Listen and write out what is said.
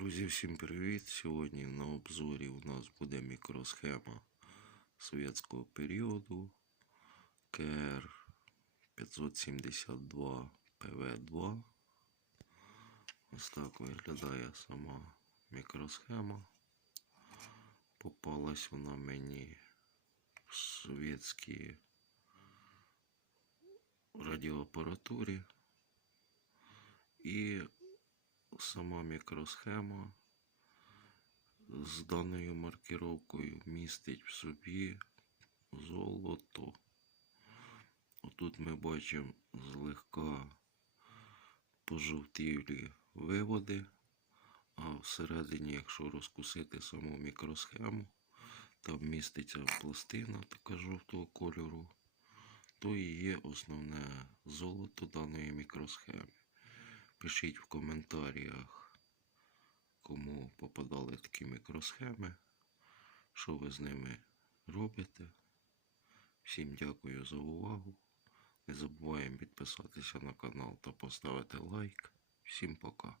Друзі, всім привіт! Сьогодні на обзорі у нас буде мікросхема совєтського періоду КР 572 ПВ2. Ось так виглядає сама мікросхема. Попалась вона мені в совєтській радіоапаратурі. І сама мікросхема з даною маркировкою містить в собі золото. Отут ми бачимо злегка пожовтілі виводи, а всередині, якщо розкусити саму мікросхему, там міститься пластина така жовтого кольору, то і є основне золото даної мікросхеми. Пишіть в коментарях, кому попадали такі мікросхеми, що ви з ними робите. Всім дякую за увагу. Не забуваємо підписатися на канал та поставити лайк. Всім пока.